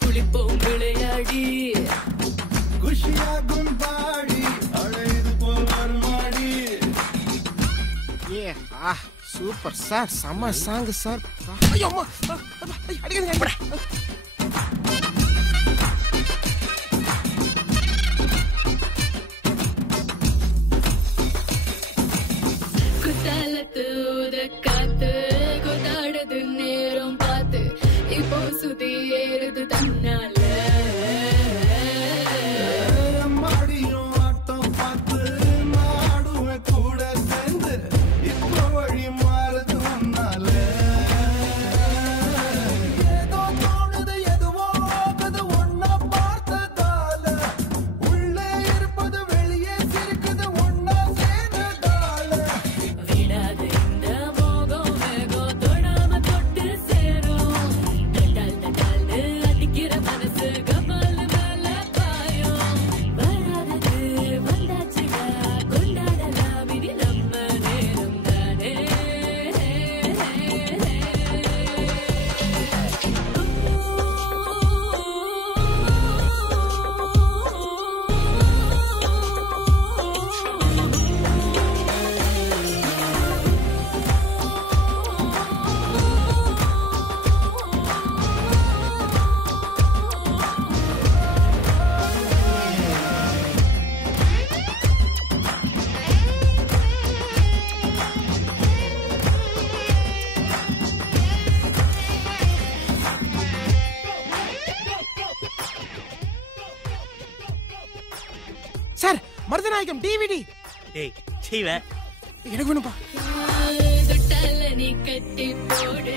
குளிப்போம் விளையாடி குஷியாகும் பாடி அழைது போவார் மாடி. சூப்பர் சார், செம்ம சாங் சார். ஐயோ அம்மா, அடிக்கடி குத்தாலத்து காத்து கொண்டாடுது நேரம் பார்த்து இப்போ சுதி ஏறுது தன்னால. மாடியும் ஆட்டம் பார்த்து மாடுவேன் கூட சேர்ந்து இப்போ வழி மாறுது உன்னால. ஏதோ தோணுது எதுவோ ஆகுது ஒன்னா பார்த்ததால. உள்ளே இருப்பது வெளியே சிரிக்குது ஒன்னா சேர்ந்ததால. விடாது இந்த மோகம் வேகம் தொடாம தொட்டு சேரும். தட்டால் தட்டால்னு அடிக்கிற மனசு கபால் மேல பாயும். வராதது வந்தாச்சுடா கொண்டாடலாம் இனி நம்ம நேரம் தானே. Sir, Marudhanayagam DVD. ஏய் சீவ எனக்கு வேணும்பா. தொட்டால நீ கட்டி போடு